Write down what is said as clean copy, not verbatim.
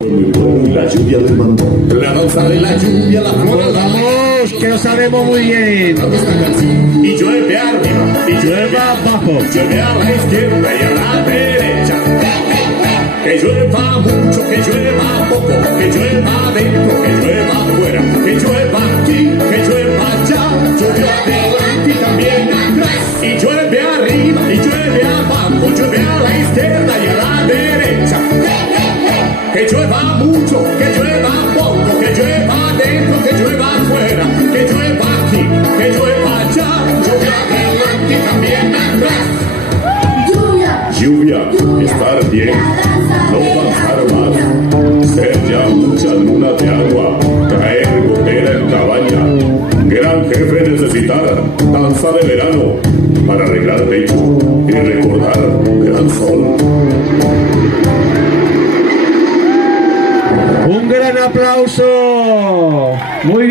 La lluvia del mamón, la danza de la lluvia, la flor del Vamos, que lo sabemos muy bien. y llueve arriba, y llueve abajo, llueve a la izquierda y a la derecha. Que llueva mucho, que llueva poco, que llueva adentro, que llueva afuera, que llueva aquí, que llueva allá, llueve adelante y también atrás. Y llueve arriba, y llueve abajo, llueve a la izquierda y a la derecha. Que llueva mucho, que llueva poco, que llueva adentro, que llueva afuera, que llueva aquí, que llueva allá, llueve adelante y también atrás. Lluvia, estar bien, no bajar más, ser ya mucha luna de agua, caer gotera en cabaña, gran jefe necesitar, danza de verano, para arreglar techo y recordar gran sol. Un gran aplauso. Muy bien.